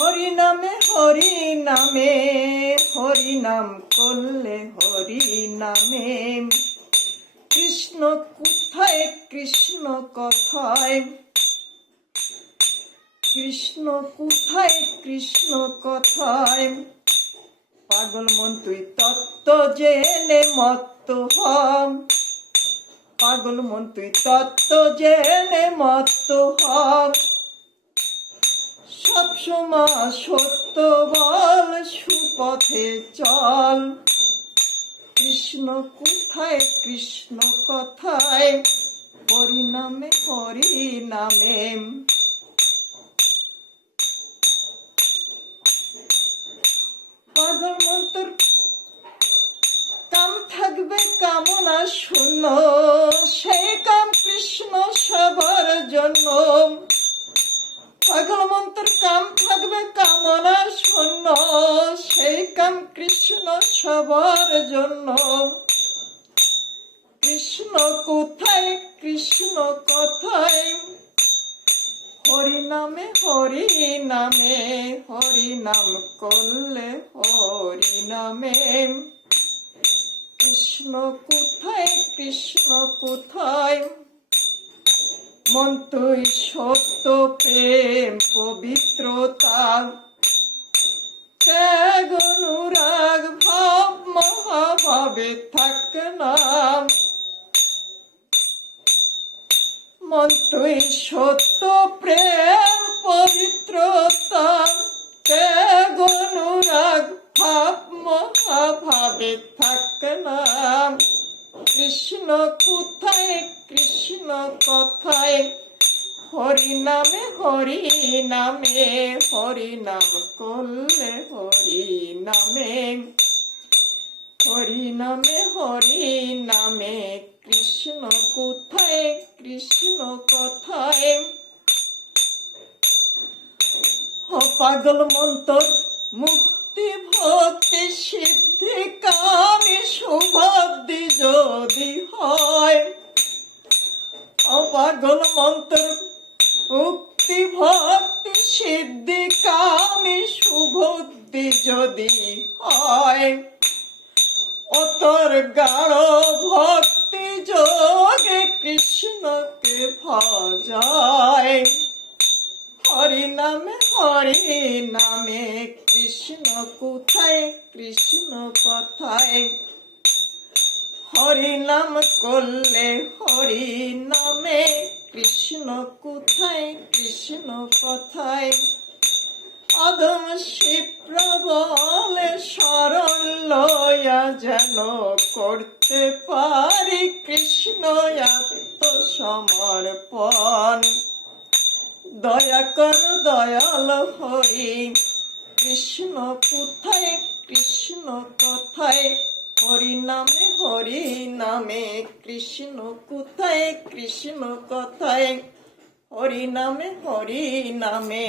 হরি নামে হরি নামে হরি নাম করলে হরি নামে কৃষ্ণ কোথায়, কৃষ্ণ কথায়? কৃষ্ণ কোথায়, কৃষ্ণ কথায়? পাগল মন তুই তত্ত্ব জেনে মত্ত হম। পাগল মন তুই তত্ত্ব জেনে মত্ত হম। সবসময় সত্য বল সুপথে চল। কৃষ্ণ কোথায়, কৃষ্ণ কথায়? হরিনামে হরিনামে পাগল মন্তর, কাম থাকবে কামনা শূন্য। সেই কাম কৃষ্ণ সবার জন্য। কাম থাকবে কামনা শূন্য, সেই কাম কৃষ্ণ সবার জন্য। কৃষ্ণ কোথায়, কৃষ্ণ কথায়? হরি নামে হরি নামে হরি নাম করলে হরি নামে কৃষ্ণ কোথায় কৃষ্ণ কোথায়? মন সত্য, প্রেম, পবিত্রতা। ত্যাগ অনুরাগ ভাব, মহাভাবে থাক না। মন তুই সত্য, প্রেম, পবিত্রতা। ত্যাগ অনুরাগ ভাব, মহাভাবে থাক না। কৃষ্ণ কোথায়? কৃষ্ণ কথায়? হরি নামে হরি নামে হরি নাম করলে হরি নামে হরি নামে হরি নামে কৃষ্ণ কোথায়? কৃষ্ণ কথায়? হ পাগল মন্তর, মুক্তি ভক্তি সিদ্ধি সৌভাগ্যি যদি হয়, অপাগল মন্ত্র মুক্তি ভক্তি সিদ্ধি কামে সুবুদ্ধি যদি হয়, অতর গাঢ় ভক্তি যোগে কৃষ্ণকে ভজায়। হরি নামে হরি নামে কৃষ্ণ কোথায়, কৃষ্ণ কথায়? হরি নাম করলে হরি নামে কৃষ্ণ কোথায়, কৃষ্ণ কথায়? অদম শিপ্রবলে শরণ লয়া যেন করতে পারি কৃষ্ণ আত্মসমর্পণ। দয়া কর, দয়াল হরি, কৃষ্ণ কোথায়, কৃষ্ণ কথায়? হরি নামে হরি নামে কৃষ্ণ কোথায় কৃষ্ণ কথায়? হরি নামে হরি নামে